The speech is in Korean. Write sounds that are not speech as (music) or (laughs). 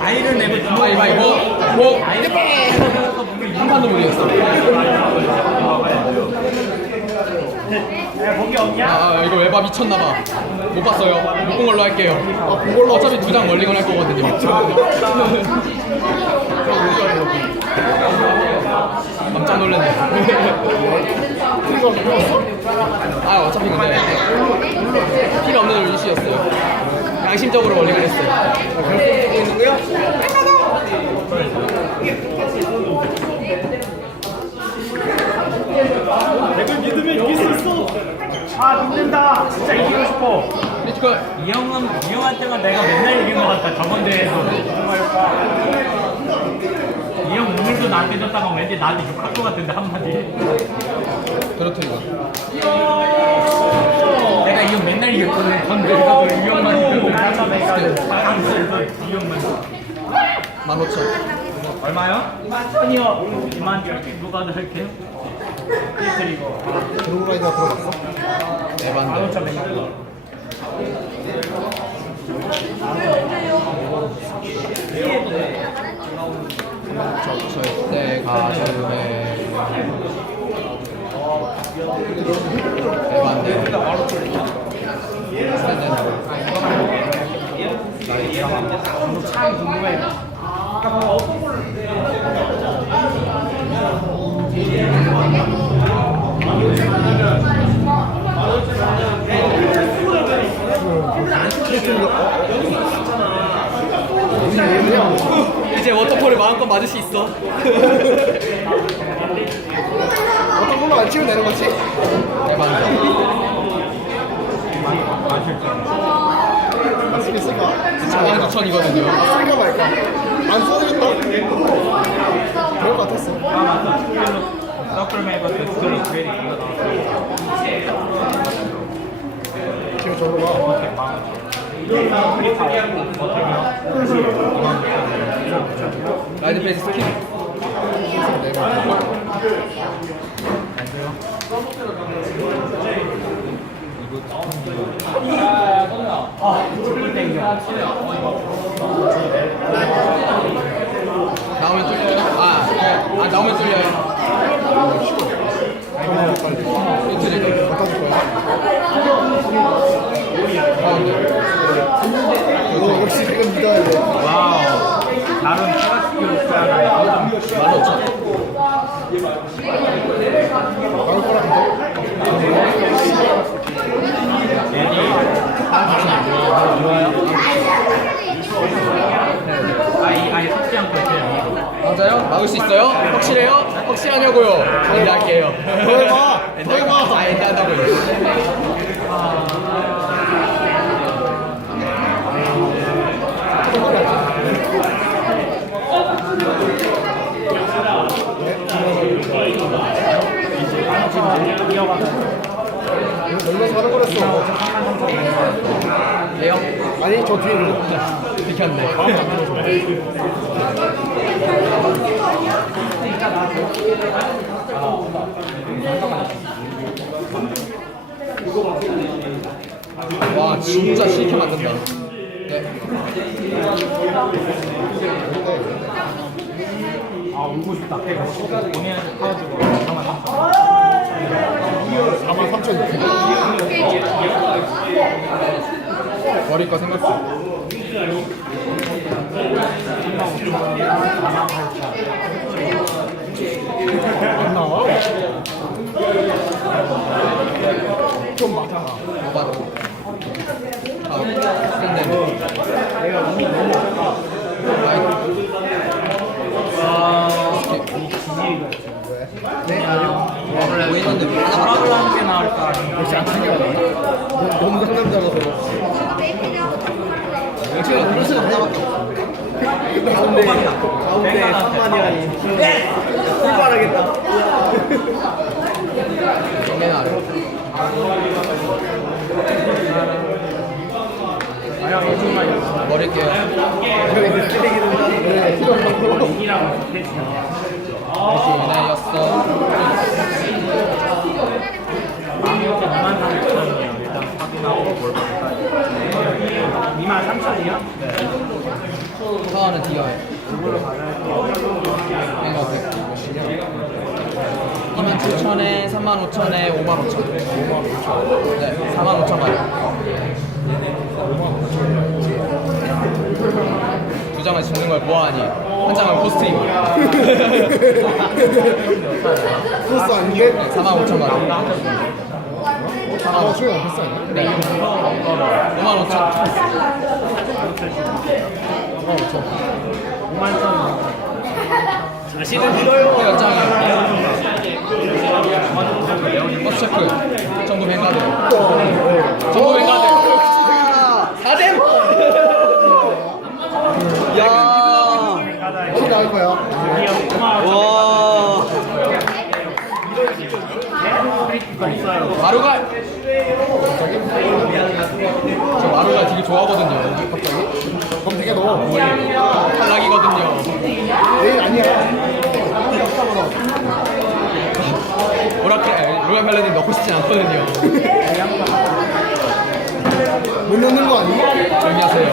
아이를 내고 가위바위보 뭐? 한 판도 못 이겼어 거기 없냐? 아 이거 웨바 미쳤나봐. 못 봤어요. 못 본 걸로 할게요. 어차피 두 장 멀리건 할 거거든요. (laughs) 깜짝 놀랐네. (laughs) 아 어차피 근데 필요 없는 울리시였어요 양심적으로 멀리건 했어요 내가 믿으면 이길 수 있어. 아 믿는다. 진짜 이기고 싶어. 리티컬 이 형은 이 형한테만 내가 맨날 이긴 것 같다. 저번 대회에서. 이 형 오늘도 나한테 졌다가 왠지 나한테 욕할 것 같은데 한마디. 내가 이형 맨날 이겼거든. 전 대회에서 이 형만 이기고 나가 내가 방송에서 이 형만. 15,000 얼마요? 아니요. 2만 누가 더 할게요? 삐트리고. 드로우라이더 들어갔어? 에반데 15,100원. 저 절대 가슴에 에반데 참 궁금해. 이제 워터폴을 마음껏 맞을 수 있어 (laughs) 어떤 걸로 안 치면 되는 거지? 에반 데 쓰긴 쓸까? 49,000이거든요 쓸까 말까? 안 써야겠다 그럴 것 같았어 아. 지금 저로 가 라이드 페이스 스킨 나오면 뚫려요? 아, 네. 아 나오면 뚫려요 리트리거 바꿔줄 거야 가운데 오 역시 지금 믿어야 돼 와우. 나름 플라스틱으로. 15,000 나올 거라는데? 아이 아예 섞지 않고 있어요. 맞아요? 막을 수 있어요? 확실해요? 확실하냐고요? 엔드 할게요 더 해봐! 더 해봐! 아 엔드 한다고요 거랬어 예요? 아니 저 뒤에 있는 비켰네 와 진짜 싫게 만든다 네. 아 울고 싶다. 사가지고 잠깐만. 4만 3천 버릴 거 생각해 안 나와? 좀 많잖아 오바도 아 근데 내가 이미 너무 네? 아니요 보이는데 뭐라고 하는 게 나을까? 너무 상남자라서 영치가 그릇은 하나밖에 없어 가운데 가운데 3만이라니 출발하겠다 요즘만 버릴게요 이랑 패치. 이나였어 망이 2만 3천이에요. 일단 확인하고 뭘 볼까요? 2만 3천이요? 사과는 디어에. 이거 어때? 2만 7천에 3만 5천에 5만 5천. 네, 4만 5천만 원. 두 장을 짓는 걸 보아하니 한 장은 포스트잇. 플러스 아닌데? 4만 5천만 원. 아, 수영 플러스 아니야? 네. 5만 5천. 5만 천. 자신은 싫어요. 몇 장이에요? 버스 체크. 전부 뱅가드. 전부 뱅가드. 4댐! 야. 어디 나올 거야? 와. 마루갈. 저 마루갈 되게 좋아하거든요. 갑자기. 그럼 되게 넣어. 탈락이거든요. 내일 아니야. 오라클, 로얄 멜로디 넣고 싶진 않거든요. (laughs)